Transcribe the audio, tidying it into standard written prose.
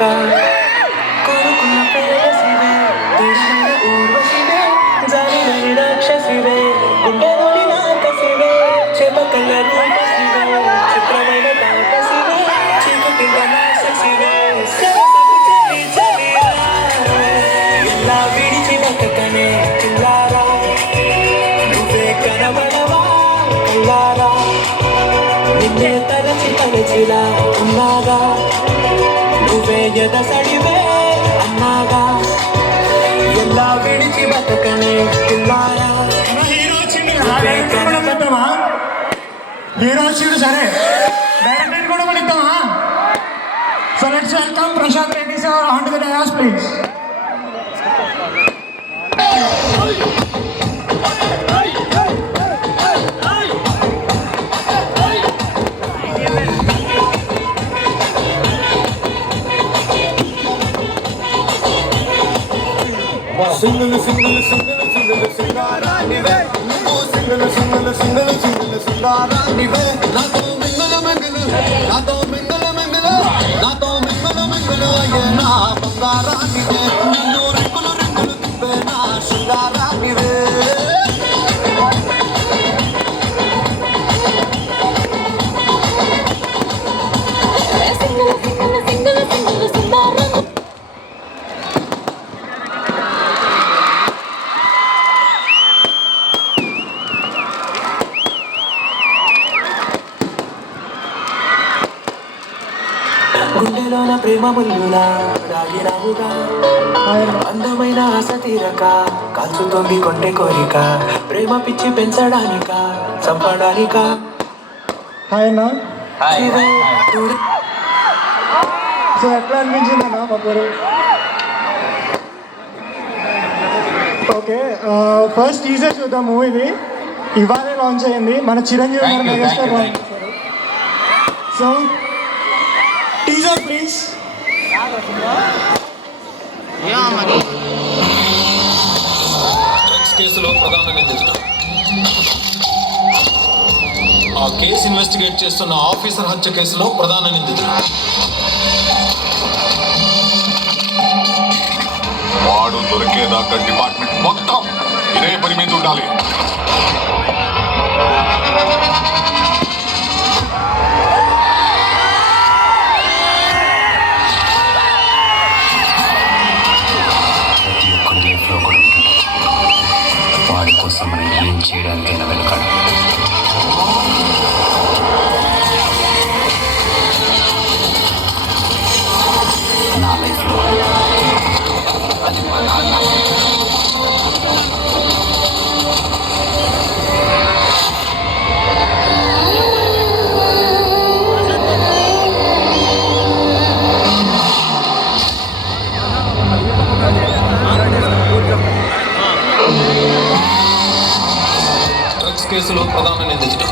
కోరిక కోరుకున్న ప్రేయసివే దృఢమైన ఊర్వశివే జాలిగని రాక్షసివే గుండెలోని నాకసివే చెమకల్ల రూపసివే చిత్రమైన తాపసివే చీకటింట నాశసివే సరసకు చలి చలిరా ఇలా విడిచి బతకనే చిల్లారా నువ్వే కనబడవా కల్లారా నిన్నే తలచి తలచిలా ఉన్నాగా నువ్వే ఎదసడివే అన్నాగా ఎలా విడిచి బతకనే పిల్లారా హీరో వచ్చాడు సరే డైరెక్టర్ కూడా మనం ఇద్దామా so let's welcome Prashanth Reddy sir on to the dais please సింగలు సింగలు సింగలు సింగలు సింగారానివే సింగలు సింగలు సింగలు సింగలు సింగారానివే నాతో మింగలు మింగలు నాతో మింగలు మింగలు నాతో మింగలు మింగలు అయ్యే నా బంగారానివే నిన్ను రింగులు రింగులు తిప్పే నా శృంగారానివే గుండెలోన ప్రేమ ముల్లులా రాగిరావుగా అందమైన ఆశ తీరక కాల్చుతోంది కొంటె కోరిక ప్రేమ పిచ్చి పెంచడానిక చంపడానిక హాయ్ అన్న సో ఎట్లా అనిపించింది అన్న మా పేరు ఓకే ఫస్ట్ టీజర్ చూద్దాం మూవీది ఇవాళే లాంచ్ అయ్యింది మన చిరంజీవి గారు మెగాస్టార్ లాంచ్ చేశారు సో టీజర్ ప్లీజ్ డ్రగ్స్ కేసులో ప్రధాన నిందితుడు ఆ కేసు ఇన్వెస్టిగేట్ చేస్తున్న ఆఫీసర్ హత్య కేసులో ప్రధాన నిందితుడు వాడు దొరికేదాకా డిపార్ట్మెంట్ మొత్తం ఇదే పని మీద ఉండాలి. ప్రతి ఒక్కరి లైఫ్లో కూడా ఉంటుంది వాడి కోసం మనం ఏం చేయడానికైనా వెనకాడు నా లైఫ్లో అది మా నాన్న డ్రగ్స్ కేసులో ప్రధాన నిందితుడు